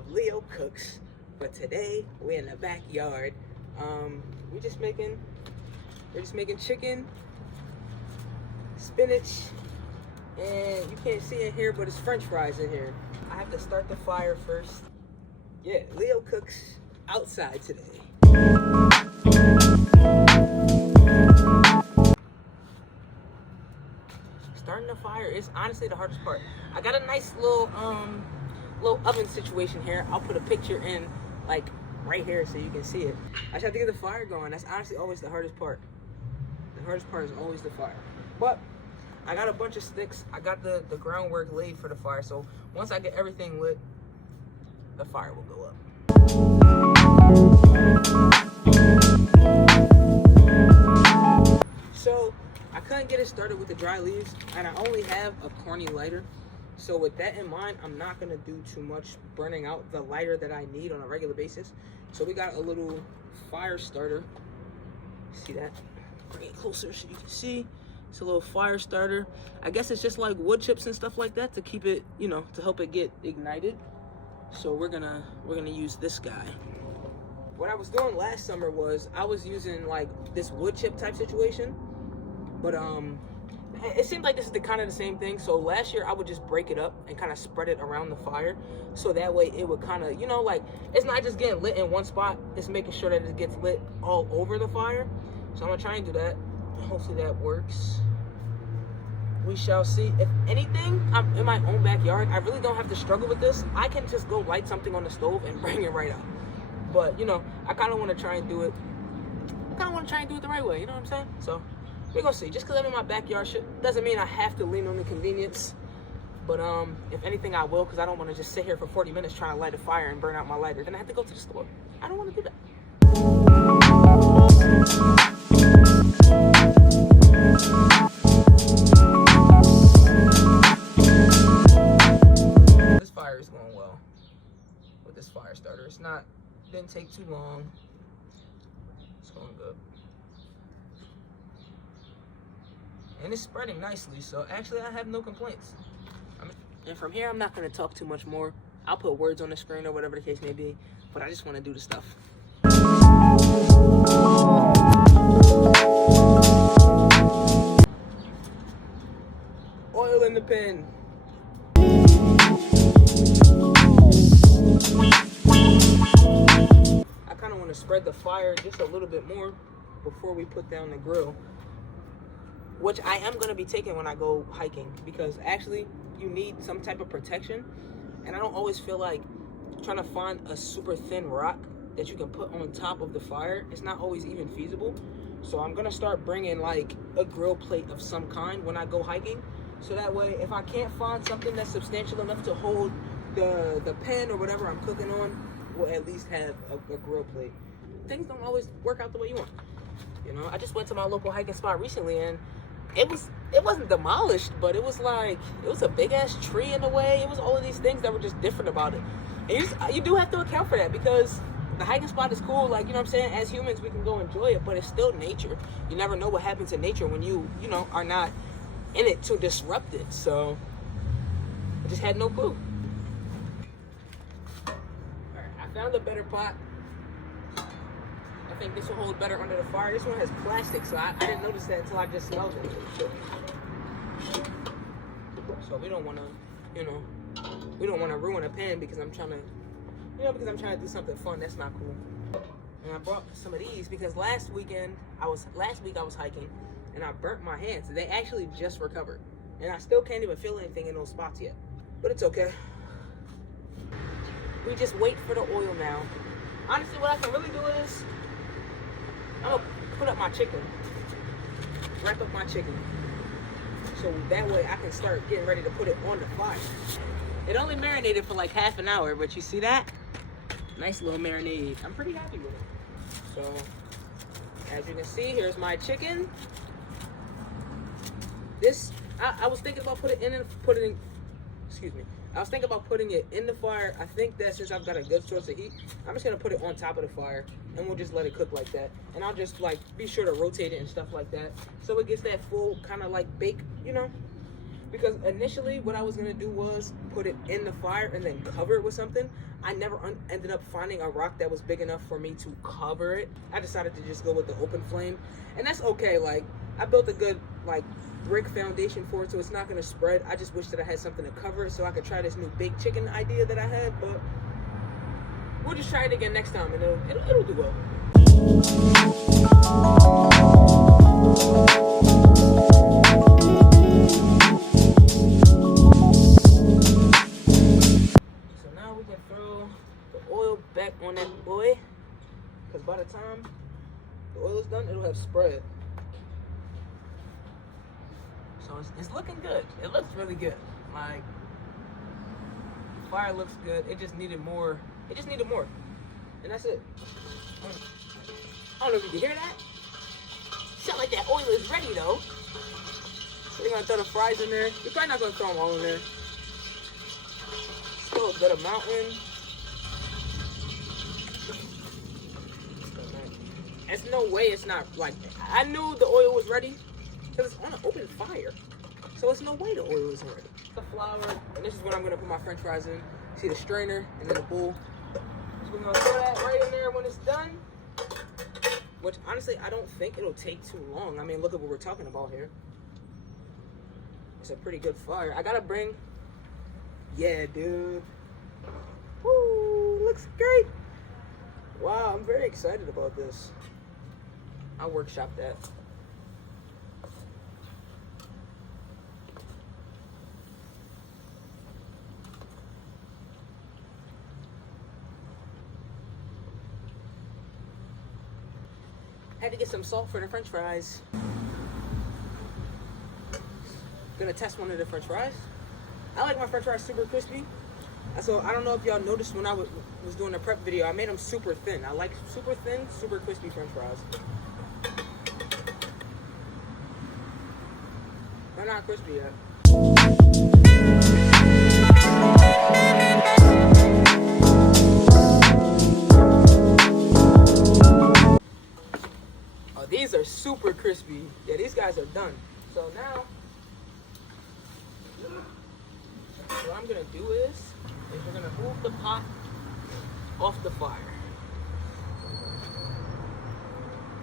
of Leo Cooks. But today we're in the backyard. We're just making chicken, spinach, and you can't see it here, but it's French fries in here. I have to start the fire first. Yeah, Leo Cooks outside today. Starting the fire is honestly the hardest part. I got a nice little oven situation here. I'll put a picture in like right here so you can see it. I just have to get the fire going. That's honestly always the hardest part. The hardest part is always the fire. But I got a bunch of sticks. I got the groundwork laid for the fire. So once I get everything lit, the fire will go up. So I couldn't get it started with the dry leaves, and I only have a corny lighter. So with that in mind, I'm not gonna do too much burning out the lighter that I need on a regular basis. So we got a little fire starter. See that? Bring it closer so you can see. It's a little fire starter. I guess it's just like wood chips and stuff like that to keep it, you know, to help it get ignited. So we're gonna use this guy. What I was doing last summer was I was using like this wood chip type situation, but it seems like this is kind of the same thing. So last year I would just break it up and kind of spread it around the fire, so that way it would kind of, you know, like it's not just getting lit in one spot, it's making sure that it gets lit all over the fire. So I'm gonna try and do that. Hopefully that works. We shall see. If anything, I'm in my own backyard. I really don't have to struggle with this. I can just go light something on the stove and bring it right out. But you know, I kind of want to try and do it. The right way. You know what I'm saying? So we're gonna see. Just because I'm in my backyard doesn't mean I have to lean on the convenience. But if anything, I will, because I don't want to just sit here for 40 minutes trying to light a fire and burn out my lighter. Then I have to go to the store. I don't want to do that. This fire is going well with this fire starter. Didn't take too long. It's going good. And it's spreading nicely, so actually I have no complaints. And from here, I'm not going to talk too much more. I'll put words on the screen or whatever the case may be, but I just want to do the stuff. Oil in the pan. I kind of want to spread the fire just a little bit more before we put down the grill, which I am going to be taking when I go hiking, because actually you need some type of protection, and I don't always feel like trying to find a super thin rock that you can put on top of the fire. It's not always even feasible. So I'm going to start bringing like a grill plate of some kind when I go hiking, so that way if I can't find something that's substantial enough to hold the pan or whatever I'm cooking on, we'll at least have a grill plate. Things don't always work out the way you want. You know, I just went to my local hiking spot recently, and it wasn't demolished, but it was a big ass tree in the way. It was all of these things that were just different about it. And you do have to account for that, because the hiking spot is cool. Like, you know what I'm saying? As humans, we can go enjoy it, but it's still nature. You never know what happens in nature when you know, are not in it to disrupt it. So I just had no clue. All right, I found a better pot. I think this will hold better under the fire. This one has plastic, so I didn't notice that until I just smelled it. So we don't want to, ruin a pan because I'm trying to do something fun. That's not cool. And I brought some of these because last week I was hiking and I burnt my hands. They actually just recovered, and I still can't even feel anything in those spots yet. But it's okay. We just wait for the oil now. Honestly, what I can really do is I'm gonna put up my chicken, wrap up my chicken, so that way I can start getting ready to put it on the fire. It only marinated for like half an hour, but you see that? Nice little marinade. I'm pretty happy with it. So, as you can see, here's my chicken. This, I was thinking about putting it in the fire. I think that since I've got a good source of heat, I'm just gonna put it on top of the fire, and we'll just let it cook like that. And I'll just like be sure to rotate it and stuff like that, so it gets that full kind of like bake, you know. Because initially what I was gonna do was put it in the fire and then cover it with something. I never ended up finding a rock that was big enough for me to cover it. I decided to just go with the open flame, and that's okay. Like, I built a good like brick foundation for it, so it's not gonna spread. I just wish that I had something to cover it so I could try this new baked chicken idea that I had, but we'll just try it again next time, and it'll do well. So now we can throw the oil back on that boy, because by the time the oil is done, it'll have spread. So it's looking good. It looks really good. Like, the fire looks good. It just needed more. It just needed more. And that's it. I don't know if you can hear that. Sound like that oil is ready though. So we're gonna throw the fries in there. You're probably not gonna throw them all in there. Still a good amount in. There's no way it's not like, I knew the oil was ready because it's on an open fire. So there's no way the oil isn't ready. The flour, and this is what I'm gonna put my French fries in. See the strainer and then the bowl. So we're gonna throw that right in there when it's done. Which honestly, I don't think it'll take too long. I mean, look at what we're talking about here. It's a pretty good fire. I gotta bring, yeah, dude. Woo, looks great. Wow, I'm very excited about this. I'll workshop that. Had to get some salt for the French fries. Gonna test one of the French fries. I like my French fries super crispy. So I don't know if y'all noticed when I was doing the prep video, I made them super thin. I like super thin, super crispy French fries. They're not crispy yet. Oh, these are super crispy. Yeah, these guys are done. So now, what I'm gonna do is we're gonna move the pot off the fire.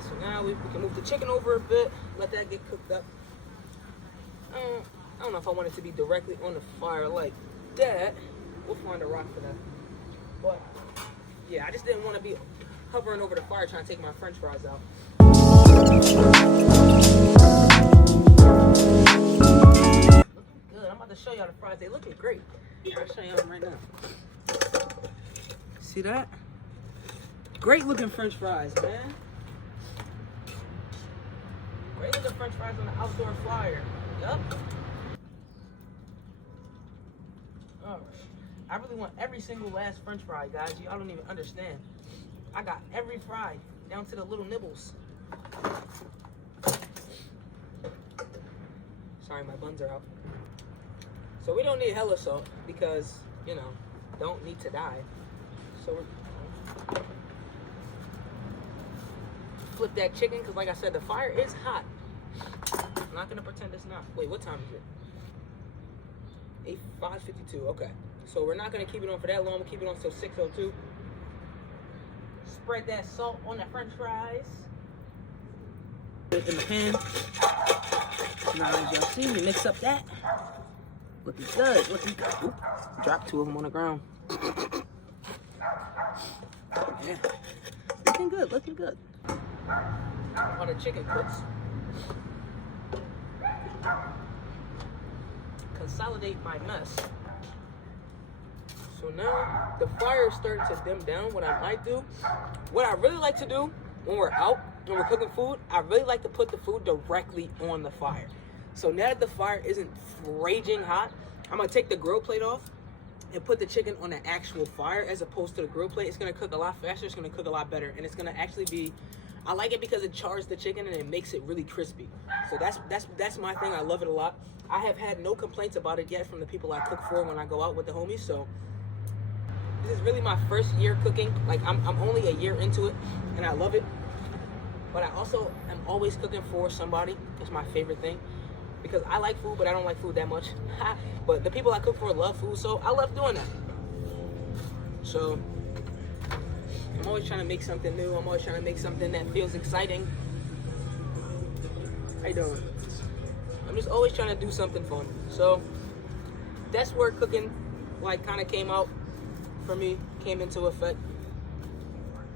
So now we can move the chicken over a bit, let that get cooked up. I don't know if I want it to be directly on the fire like that. We'll find a rock for that. But yeah, I just didn't want to be hovering over the fire trying to take my French fries out. Looking good. I'm about to show y'all the fries. They looking great. I'll show y'all them right now. See that? Great looking French fries, man. Great looking French fries on the outdoor flyer. Yup. Oh, I really want every single last French fry, guys. Y'all don't even understand. I got every fry down to the little nibbles. Sorry, my buns are out. So we don't need hella salt because, you know, don't need to die. So we're flip that chicken because, like I said, the fire is hot. I'm not gonna pretend it's not. Wait, what time is it? 5:52. Okay. So we're not gonna keep it on for that long. We'll keep it on till 6:02. Spread that salt on the French fries. Put it in the pan. Now, as y'all see, we mix up that. Looking good. Looking good. Oop. Dropped two of them on the ground. Yeah. Looking good. Looking good. While the chicken cooks, consolidate my mess. So now the fire is starting to dim down. What I might do, what I really like to do when we're out and we're cooking food, I really like to put the food directly on the fire. So now that the fire isn't raging hot, I'm gonna take the grill plate off and put the chicken on the actual fire as opposed to the grill plate. It's gonna cook a lot faster, it's gonna cook a lot better, and it's gonna actually be, I like it because it chars the chicken and it makes it really crispy. So that's my thing. I love it a lot. I have had no complaints about it yet from the people I cook for when I go out with the homies. So this is really my first year cooking. Like I'm only a year into it and I love it. But I also am always cooking for somebody. It's my favorite thing. because I like food, but I don't like food that much. But the people I cook for love food, so I love doing that. So I'm always trying to make something new. I'm always trying to make something that feels exciting. How you doing? I'm just always trying to do something fun. So that's where cooking like kind of came out for me, came into effect.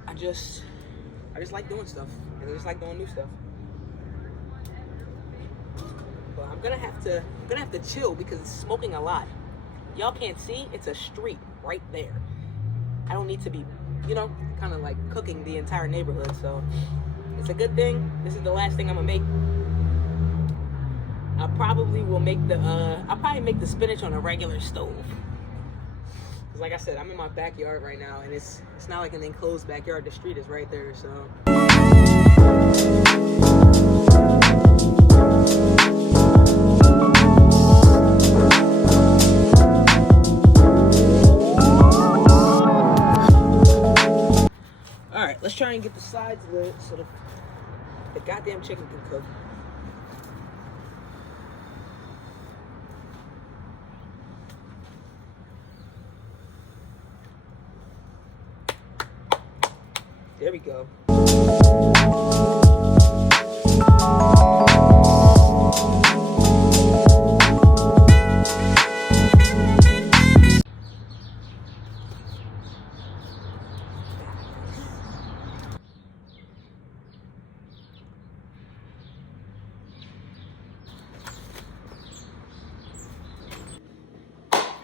I just like doing stuff, and I just like doing new stuff. But I'm gonna have to chill because it's smoking a lot. Y'all can't see, it's a street right there. I don't need to be, kind of like cooking the entire neighborhood, so it's a good thing. This is the last thing I'm gonna make. I probably will make I'll probably make the spinach on a regular stove. Cause like I said, I'm in my backyard right now, and it's not like an enclosed backyard. The street is right there, so. All right, let's try and get the sides lit so the goddamn chicken can cook. There we go.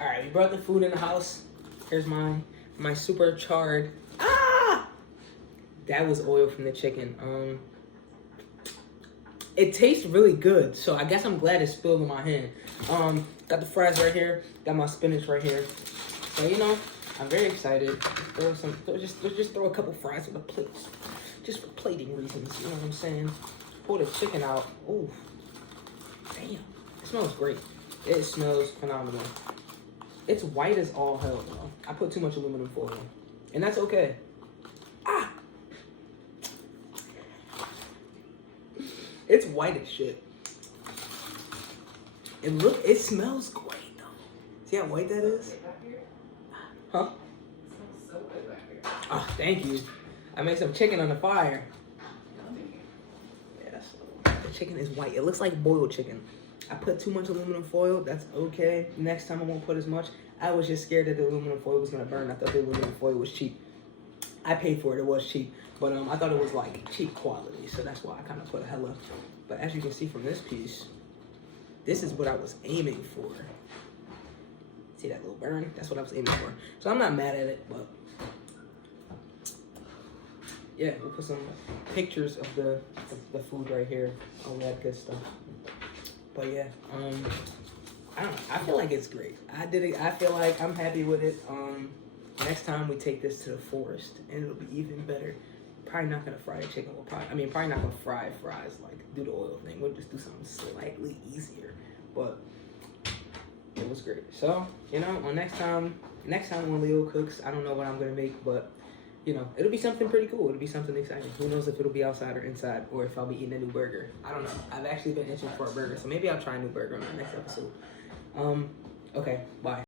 All right, we brought the food in the house. Here's my super charred. That was oil from the chicken. It tastes really good, so I guess I'm glad it spilled in my hand. Got the fries right here, got my spinach right here. So I'm very excited. Just throw a couple fries on the plate, just for plating reasons. You know what I'm saying? Pull the chicken out. Ooh, damn! It smells great. It smells phenomenal. It's white as all hell, though. I put too much aluminum foil, and that's okay. It's white as shit. It smells great though. See how white that is? Huh? It smells so good back here. Oh, thank you. I made some chicken on the fire. Yes. The chicken is white. It looks like boiled chicken. I put too much aluminum foil. That's okay. Next time I won't put as much. I was just scared that the aluminum foil was gonna burn. I thought the aluminum foil was cheap. I paid for it. It was cheap. But I thought it was like cheap quality, so that's why I kind of put a hella. But as you can see from this piece, this is what I was aiming for. See that little burn? That's what I was aiming for. So I'm not mad at it, but yeah, we'll put some pictures of the food right here, all that good stuff. But yeah, I don't know. I feel like it's great. I did it. I feel like I'm happy with it. Next time we take this to the forest, and it'll be even better. Probably not gonna fry the chicken. Probably not gonna fry fries, like do the oil thing. We'll just do something slightly easier. But it was great. So, on next time when Leo cooks, I don't know what I'm gonna make, but it'll be something pretty cool. It'll be something exciting. Who knows if it'll be outside or inside, or if I'll be eating a new burger. I don't know. I've actually been itching for a burger, so maybe I'll try a new burger on the next episode. Okay, bye.